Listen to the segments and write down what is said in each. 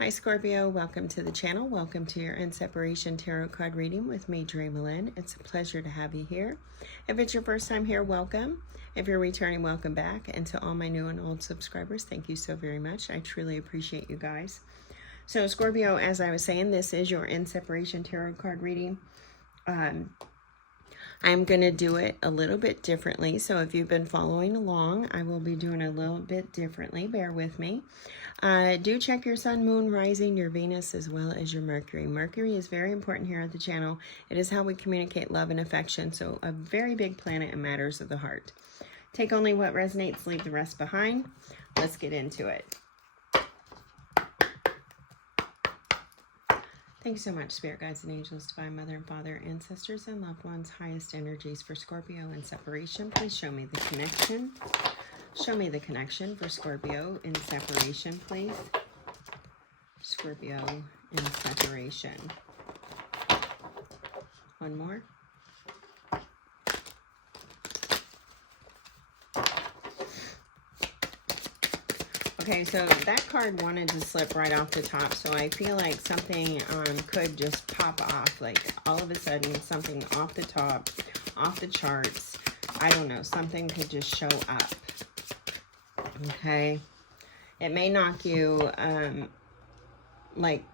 Hi Scorpio, welcome to the channel. Welcome to your In Separation Tarot card reading with me, DreamaLynn. It's a pleasure to have you here. If it's your first time here, welcome. If you're returning, welcome back. And to all my new and old subscribers, thank you so very much. I truly appreciate you guys. So Scorpio, as I was saying, this is your In Separation Tarot card reading. I'm going to do it a little bit differently. So if you've been following along, I will be doing a little bit differently. Bear with me. Do check your sun, moon, rising, your Venus, as well as your Mercury. Mercury is very important here at the channel. It is how we communicate love and affection. So a very big planet in matters of the heart. Take only what resonates, leave the rest behind. Let's get into it. Thank you so much, Spirit Guides and Angels, Divine Mother and Father, Ancestors and Loved Ones, highest energies for Scorpio in separation. Please show me the connection. Show me the connection for Scorpio in separation, please. Scorpio in separation. One more. Okay, so that card wanted to slip right off the top, so I feel like something could just pop off, like all of a sudden something off the top, off the charts. I don't know, something could just show up. Okay, it may knock you, like,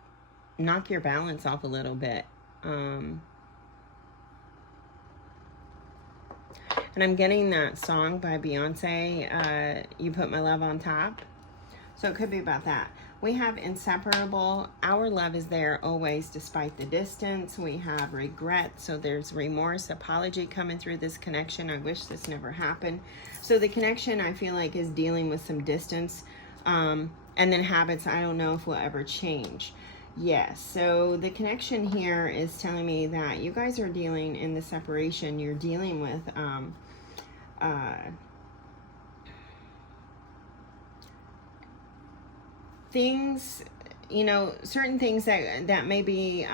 knock your balance off a little bit. And I'm getting that song by Beyonce, You Put My Love on Top. So it could be about that. We have inseparable. Our love is there always despite the distance. We have regret. So there's remorse, apology coming through this connection. I wish this never happened. So the connection, I feel like, is dealing with some distance. And then habits, I don't know if will ever change. Yes, so the connection here is telling me that you guys are dealing in the separation. You're dealing with things, you know, certain things that may be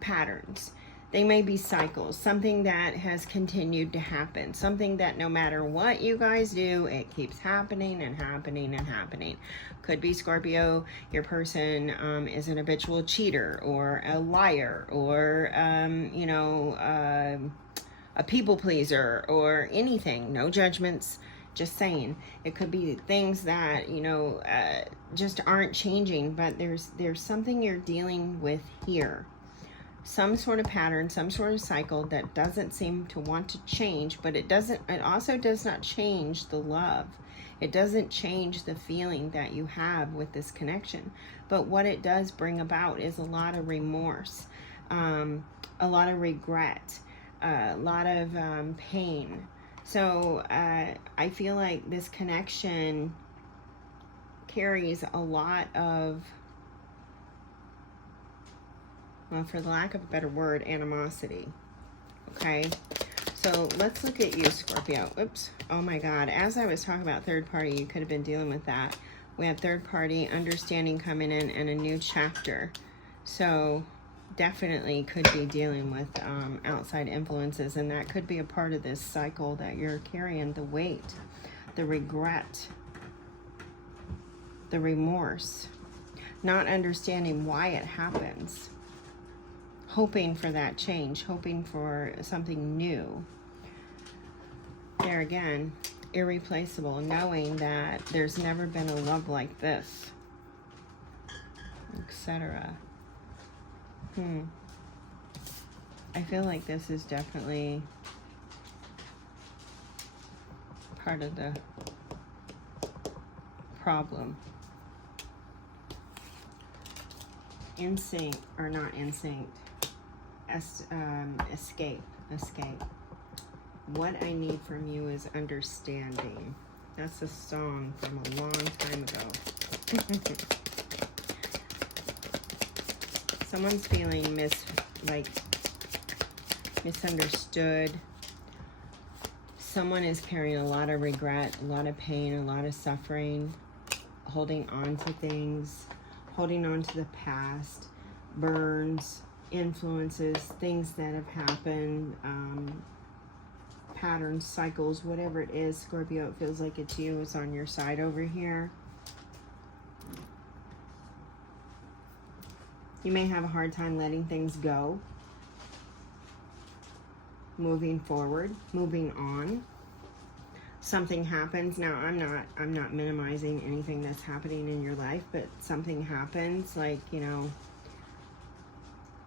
patterns. They may be cycles, something that has continued to happen, something that no matter what you guys do, it keeps happening and happening and happening. Could be Scorpio, your person is an habitual cheater or a liar or, you know, a people pleaser or anything. No judgments. Just saying, it could be things that, you know, just aren't changing, but there's something you're dealing with here. Some sort of pattern, some sort of cycle that doesn't seem to want to change, but it also does not change the love. It doesn't change the feeling that you have with this connection. But what it does bring about is a lot of remorse, a lot of regret, a lot of pain. So I feel like this connection carries a lot of, well, for the lack of a better word, animosity. Okay, so let's look at you, Scorpio. Oops, oh my God. As I was talking about third party, you could have been dealing with that. We have third party understanding coming in and a new chapter. So definitely could be dealing with outside influences, and that could be a part of this cycle that you're carrying, the weight, the regret, the remorse, not understanding why it happens, hoping for that change, hoping for something new. There again, irreplaceable, knowing that there's never been a love like this, etc. I feel like this is definitely part of the problem. Instinct, or not instinct, escape. What I need from you is understanding. That's a song from a long time ago. Someone's feeling misunderstood. Someone is carrying a lot of regret, a lot of pain, a lot of suffering, holding on to things, holding on to the past, burns, influences, things that have happened, patterns, cycles, whatever it is. Scorpio, it feels like it's you. It's on your side over here. You may have a hard time letting things go, moving forward, moving on. Something happens. Now, I'm not minimizing anything that's happening in your life, but something happens, like, you know,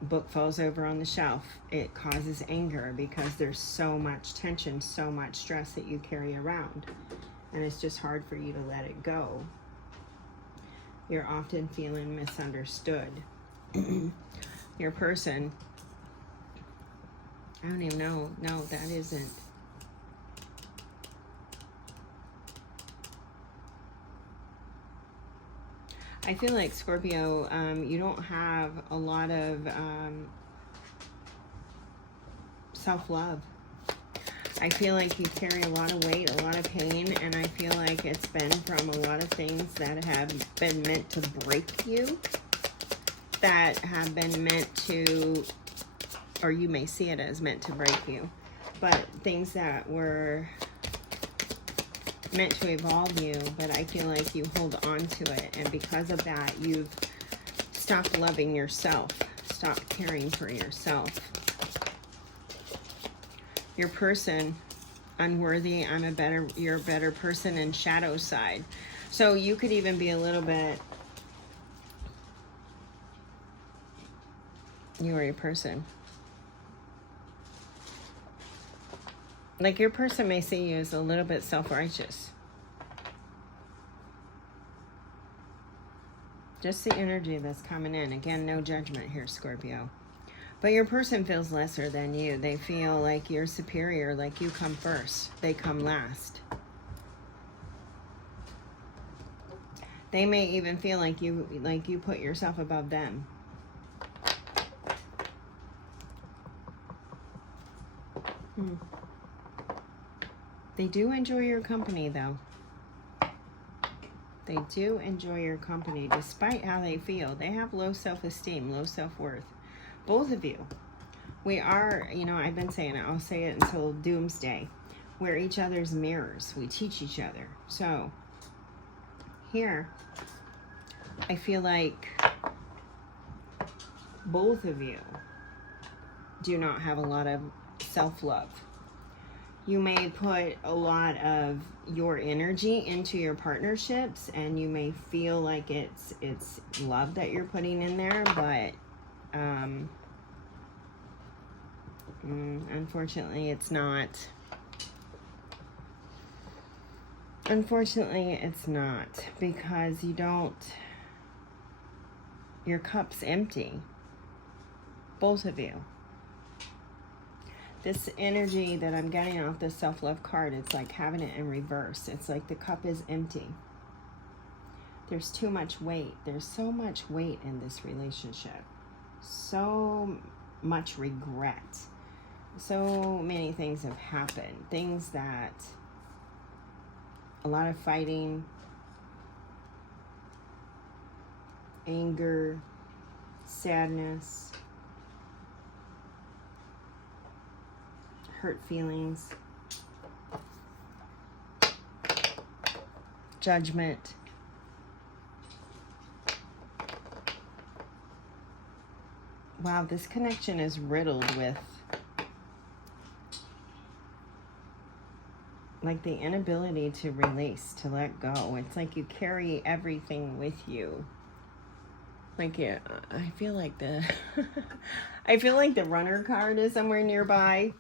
book falls over on the shelf. It causes anger because there's so much tension, so much stress that you carry around, and it's just hard for you to let it go. You're often feeling misunderstood. Your person, I don't even know. No, that isn't. I feel like, Scorpio, you don't have a lot of self-love. I feel like you carry a lot of weight, a lot of pain, and I feel like it's been from a lot of things that have been meant to break you, that have been meant to, or you may see it as meant to break you, but things that were meant to evolve you, but I feel like you hold on to it, and because of that, you've stopped loving yourself, stopped caring for yourself. Your person, unworthy, you're a better person, and shadow side. So you could even be a little bit, you are your person. Like, your person may see you as a little bit self-righteous. Just the energy that's coming in. Again, no judgment here, Scorpio. But your person feels lesser than you. They feel like you're superior, like you come first. They come last. They may even feel like you put yourself above them. They do enjoy your company, though. They do enjoy your company, despite how they feel. They have low self-esteem, low self-worth. Both of you. We are, you know, I've been saying it. I'll say it until doomsday. We're each other's mirrors. We teach each other. So, here, I feel like both of you do not have a lot of self-love. You may put a lot of your energy into your partnerships, and you may feel like it's love that you're putting in there, but unfortunately it's not. Unfortunately it's not, because your cup's empty. Both of you. This energy that I'm getting off the self-love card, it's like having it in reverse. It's like the cup is empty. There's too much weight. There's so much weight in this relationship. So much regret. So many things have happened. Things that, a lot of fighting, anger, sadness, hurt feelings, judgment. Wow, this connection is riddled with like the inability to release, to let go. It's like you carry everything with you. Like, yeah, I feel like the I feel like the runner card is somewhere nearby.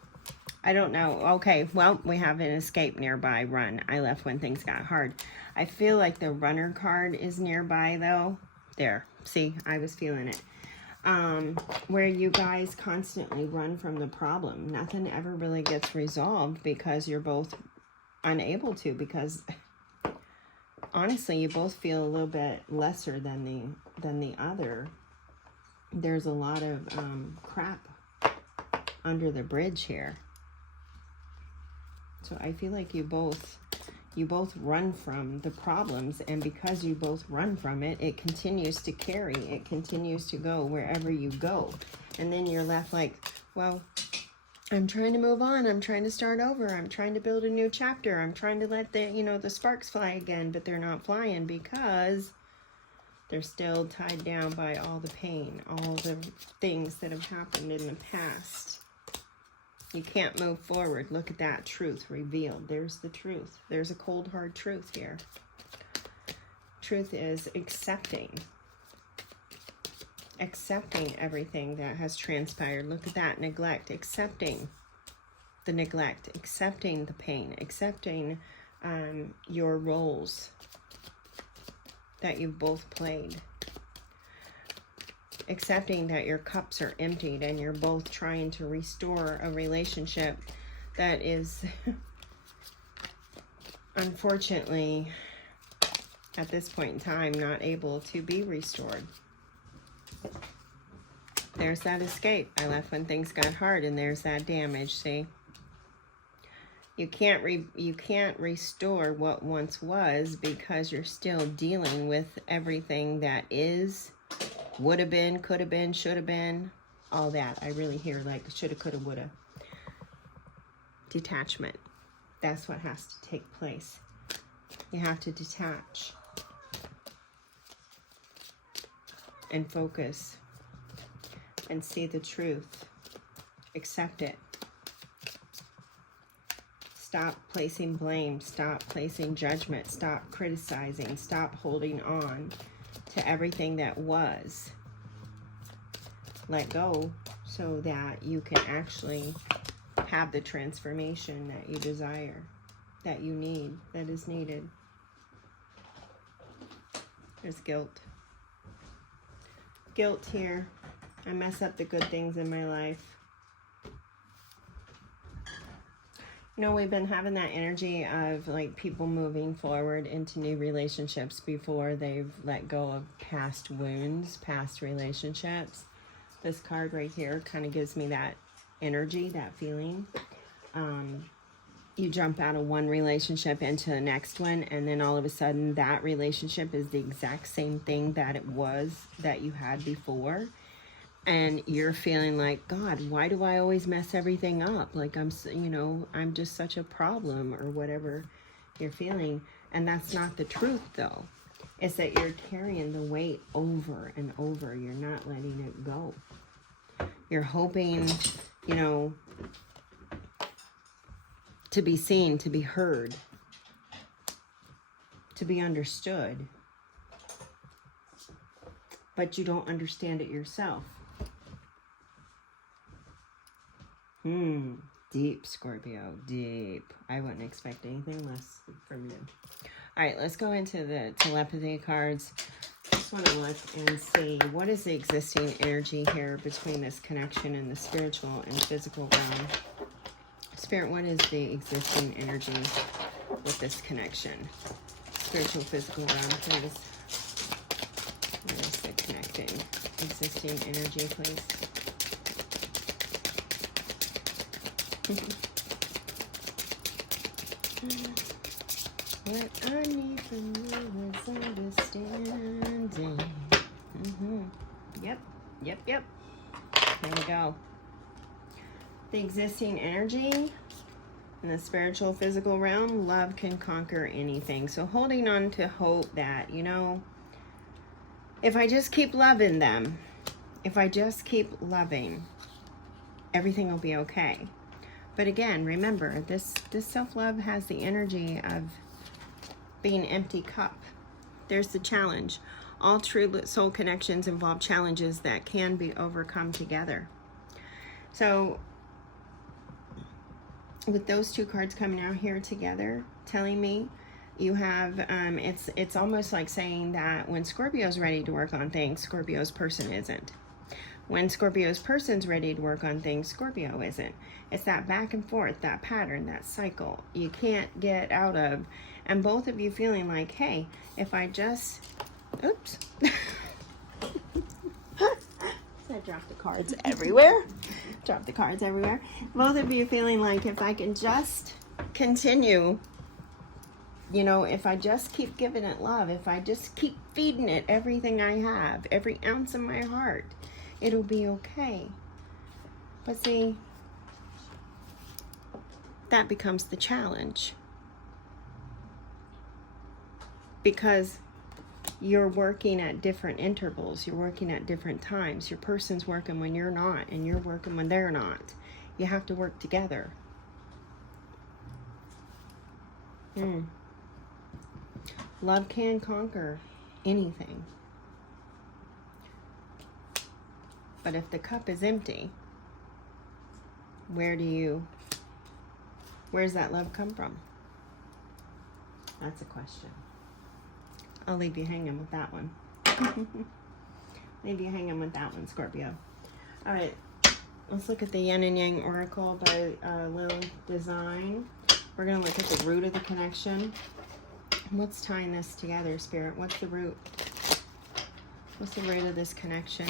I don't know. Okay, well, we have an escape nearby. Run. I left when things got hard. I feel like the runner card is nearby, though. There. See, I was feeling it. Where you guys constantly run from the problem. Nothing ever really gets resolved because you're both unable to, because honestly, you both feel a little bit lesser than the other. There's a lot of crap under the bridge here. So I feel like you both run from the problems, and because you both run from it, it continues to carry, it continues to go wherever you go. And then you're left like, well, I'm trying to move on, I'm trying to start over, I'm trying to build a new chapter, I'm trying to let the sparks fly again, but they're not flying because They're still tied down by all the pain, all the things that have happened in the past. You can't move forward. Look at that truth revealed. There's the truth. There's a cold, hard truth here. Truth is accepting. Accepting everything that has transpired. Look at that, neglect. Accepting the neglect. Accepting the pain. Accepting your roles that you've both played. Accepting that your cups are emptied and you're both trying to restore a relationship that is unfortunately at this point in time not able to be restored. There's that escape. I left when things got hard, and there's that damage. See, you can't restore what once was because you're still dealing with everything that is, would have been, could have been, should have been, all that. I really hear like shoulda, coulda, woulda. Detachment. That's what has to take place. You have to detach and focus and see the truth. Accept it. Stop placing blame. Stop placing judgment. Stop criticizing. Stop holding on to everything that was. Let go so that you can actually have the transformation that you desire, that you need, that is needed. There's guilt. Guilt here. I mess up the good things in my life. You know, we've been having that energy of like people moving forward into new relationships before they've let go of past wounds, past relationships. This card right here kind of gives me that energy, that feeling. You jump out of one relationship into the next one, and then all of a sudden that relationship is the exact same thing that it was that you had before. And you're feeling like, God, why do I always mess everything up? Like I'm just such a problem, or whatever you're feeling. And that's not the truth, though. It's that you're carrying the weight over and over. You're not letting it go. You're hoping, to be seen, to be heard, to be understood. But you don't understand it yourself. Deep, Scorpio, deep. I wouldn't expect anything less from you. All right, let's go into the telepathy cards. Just want to look and see what is the existing energy here between this connection and the spiritual and physical realm. Spirit, what is the existing energy with this connection? Spiritual, physical realm, please. What is the connecting existing energy, please? What I need from you is understanding. Yep. There we go. The existing energy in the spiritual, physical realm, love can conquer anything. So holding on to hope that, if I just keep loving them, if I just keep loving, everything will be okay. But again, remember, this self-love has the energy of being an empty cup. There's the challenge. All true soul connections involve challenges that can be overcome together. So with those two cards coming out here together, telling me you have, it's almost like saying that when Scorpio's ready to work on things, Scorpio's person isn't. When Scorpio's person's ready to work on things, Scorpio isn't. It's that back and forth, that pattern, that cycle you can't get out of. And both of you feeling like, hey, if I just, oops. I dropped the cards everywhere. Both of you feeling like if I can just continue, if I just keep giving it love, if I just keep feeding it everything I have, every ounce of my heart, it'll be okay. But see, that becomes the challenge. Because you're working at different intervals. You're working at different times. Your person's working when you're not, and you're working when they're not. You have to work together. Love can conquer anything. But if the cup is empty, where's that love come from? That's a question. I'll leave you hanging with that one. Leave you hanging with that one, Scorpio. All right, let's look at the Yin and Yang Oracle by Lil Design. We're going to look at the root of the connection. What's tying this together, Spirit? What's the root? What's the root of this connection?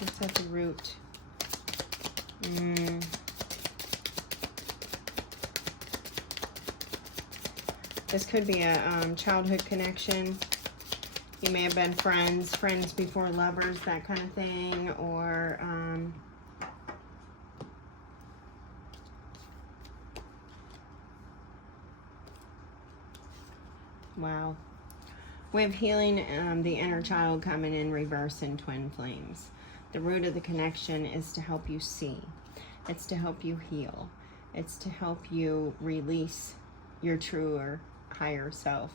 What's at the root? This could be a childhood connection. You may have been friends before lovers, that kind of thing, or wow. We have healing the inner child coming in reverse in twin flames. The root of the connection is to help you see. It's to help you heal. It's to help you release your truer, higher self.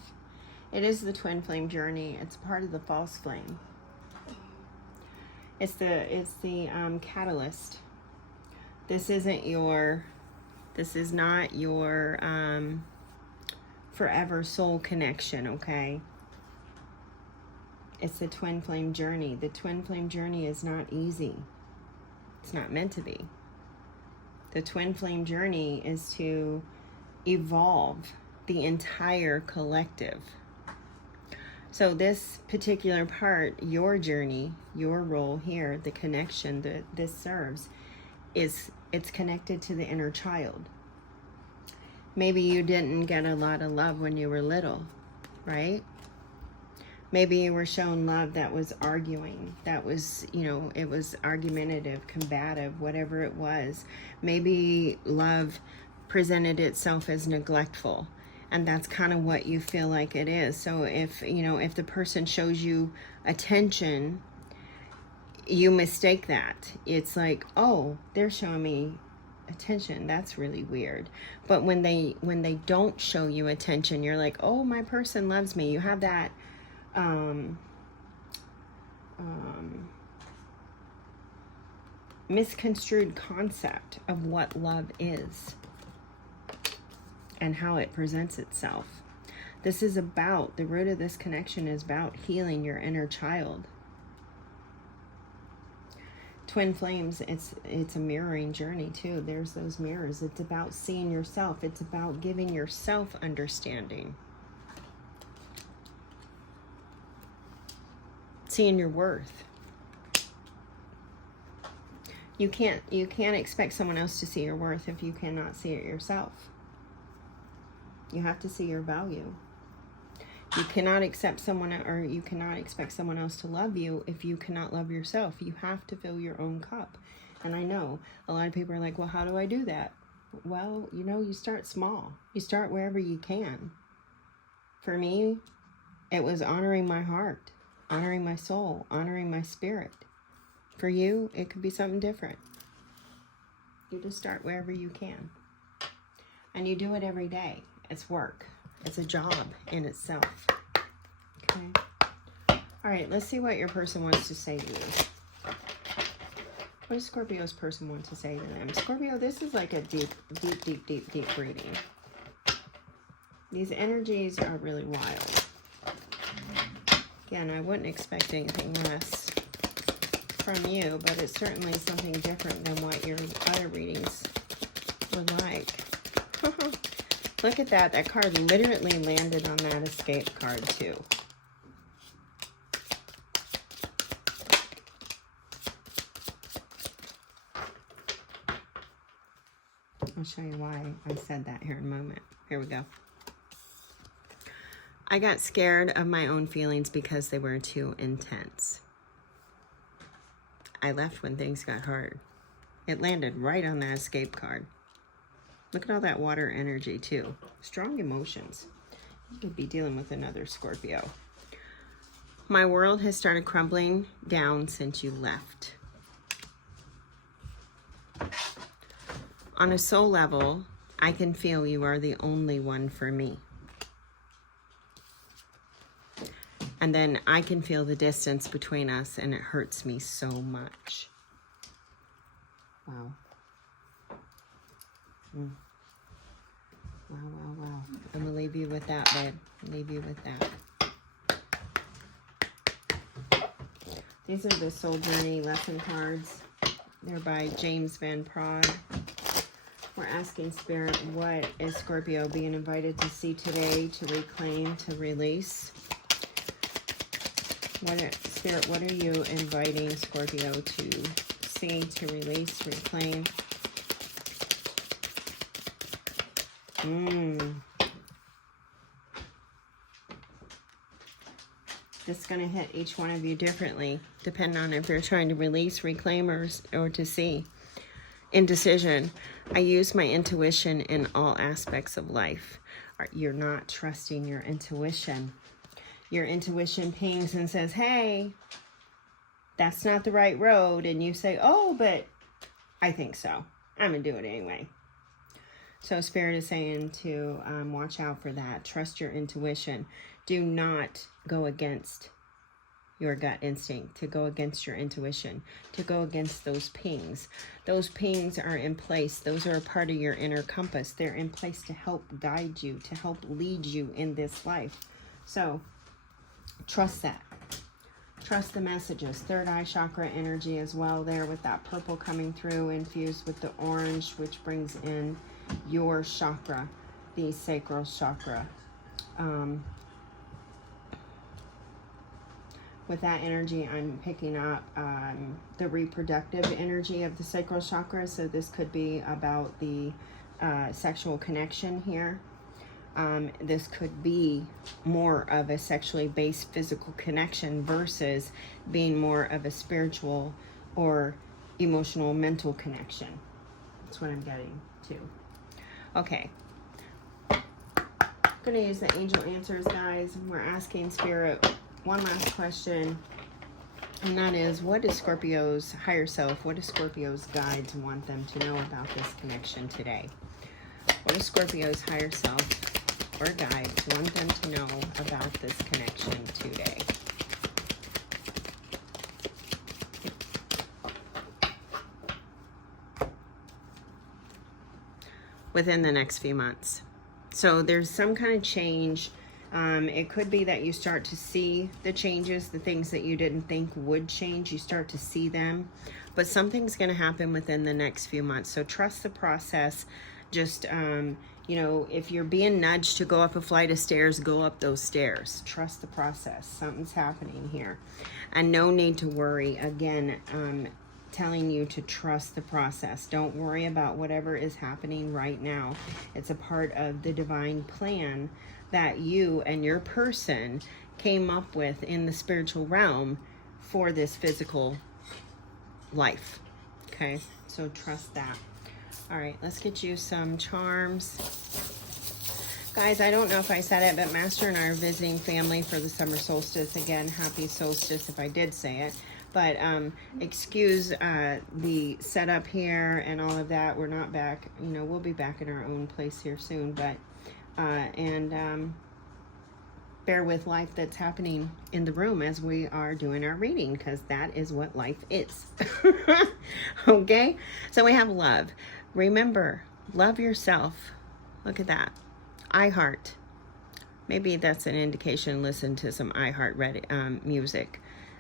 It is the twin flame journey. It's part of the false flame. It's the catalyst. This is not your forever soul connection, okay? It's the twin flame journey. The twin flame journey is not easy. It's not meant to be. The twin flame journey is to evolve the entire collective. So this particular part, your journey, your role here, the connection that this serves, it's connected to the inner child. Maybe you didn't get a lot of love when you were little, right? Maybe you were shown love that was arguing, that was, it was argumentative, combative, whatever it was. Maybe love presented itself as neglectful, and that's kind of what you feel like it is. So if the person shows you attention, you mistake that. It's like, oh, they're showing me attention. That's really weird. But when they don't show you attention, you're like, oh, my person loves me. You have that misconstrued concept of what love is and how it presents itself. This is about, the root of this connection is about healing your inner child. Twin flames, it's a mirroring journey too. There's those mirrors. It's about seeing yourself. It's about giving yourself understanding. Seeing your worth. You can't expect someone else to see your worth if you cannot see it yourself. You have to see your value. You cannot expect someone else to love you if you cannot love yourself. You have to fill your own cup. And I know a lot of people are like, well, how do I do that? Well, you start small. You start wherever you can. For me, it was honoring my heart, honoring my soul, honoring my spirit. For you, it could be something different. You just start wherever you can. And you do it every day. It's work. It's a job in itself. Okay. All right, let's see what your person wants to say to you. What does Scorpio's person want to say to them? Scorpio, this is like a deep reading. These energies are really wild. Again, I wouldn't expect anything less from you, but it's certainly something different than what your other readings were like. Look at that. That card literally landed on that escape card too. I'll show you why I said that here in a moment. Here we go. I got scared of my own feelings because they were too intense. I left when things got hard. It landed right on that escape card. Look at all that water energy too. Strong emotions. You could be dealing with another Scorpio. My world has started crumbling down since you left. On a soul level, I can feel you are the only one for me. And then I can feel the distance between us, and it hurts me so much. Wow. Wow, wow, wow. I'm going to leave you with that, babe. Leave you with that. These are the Soul Journey lesson cards. They're by James Van Praagh. We're asking Spirit, what is Scorpio being invited to see today, to reclaim, to release? Spirit, what are you inviting Scorpio to see, to release, reclaim? This is going to hit each one of you differently, depending on if you're trying to release, reclaim, or to see. Indecision. I use my intuition in all aspects of life. You're not trusting your intuition. Your intuition pings and says, hey, that's not the right road. And you say, oh, but I think so. I'm going to do it anyway. So Spirit is saying to watch out for that. Trust your intuition. Do not go against your gut instinct, to go against your intuition, to go against those pings. Those pings are in place. Those are a part of your inner compass. They're in place to help guide you, to help lead you in this life. So trust that. Trust the messages. Third eye chakra energy as well there, with that purple coming through, infused with the orange, which brings in your chakra, the sacral chakra. With that energy, I'm picking up the reproductive energy of the sacral chakra. So this could be about the sexual connection here. This could be more of a sexually based physical connection versus being more of a spiritual or emotional, mental connection. That's what I'm getting to. Okay. I'm going to use the angel answers, guys. We're asking Spirit one last question, and that is, what is Scorpio's higher self, what does Scorpio's guides want them to know about this connection today? What does Scorpio's higher self or guides want them to know about this connection today? Within the next few months. So there's some kind of change. It could be that you start to see the changes, the things that you didn't think would change. You start to see them, but something's going to happen within the next few months. So trust the process. Just, you know, if you're being nudged to go up a flight of stairs, go up those stairs. Trust the process. Something's happening here. And no need to worry. Again, telling you to trust the process. Don't worry about whatever is happening right now. It's a part of the divine plan that you and your person came up with in the spiritual realm for this physical life. Okay, so trust that. All right, let's get you some charms. Guys, I don't know if I said it, but Master and I are visiting family for the summer solstice. Again, happy solstice if I did say it. But excuse the setup here and all of that. We're not back. You know, we'll be back in our own place here soon. But bear with life that's happening in the room as we are doing our reading, because that is what life is. Okay? So we have love. Remember, love yourself. Look at that. iHeart. Maybe that's an indication. Listen to some iHeart music.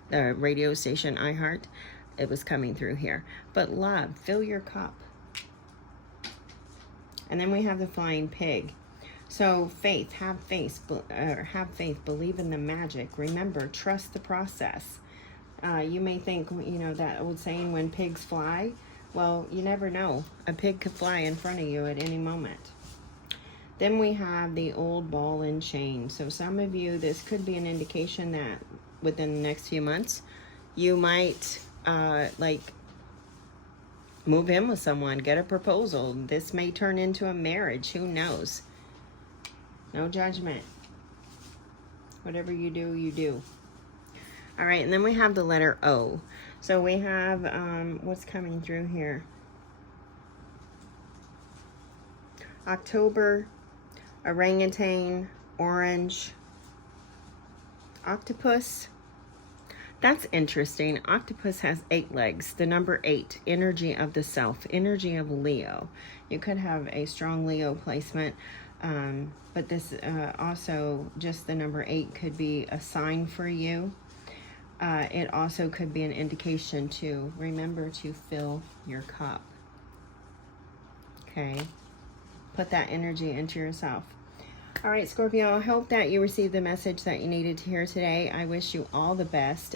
The radio station iHeart. It was coming through here. But love, fill your cup. And then we have the flying pig. So faith, have faith, believe in the magic. Remember, trust the process. You may think, you know, that old saying, when pigs fly. Well, you never know. A pig could fly in front of you at any moment. Then we have the old ball and chain. So some of you, this could be an indication that within the next few months, you might like move in with someone, get a proposal. This may turn into a marriage. Who knows? No judgment. Whatever you do, you do. All right, and then we have the letter O. So we have, what's coming through here? October, orangutan, orange, octopus. That's interesting. Octopus has 8 legs. The number 8, energy of the self, energy of Leo. You could have a strong Leo placement, but this also, just the number 8 could be a sign for you. It also could be an indication to remember to fill your cup. Okay. Put that energy into yourself. All right, Scorpio, I hope that you received the message that you needed to hear today. I wish you all the best.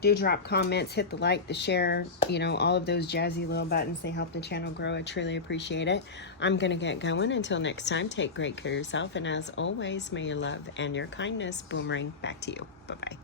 Do drop comments, hit the like, the share, you know, all of those jazzy little buttons. They help the channel grow. I truly appreciate it. I'm going to get going. Until next time, take great care of yourself. And as always, may your love and your kindness boomerang back to you. Bye-bye.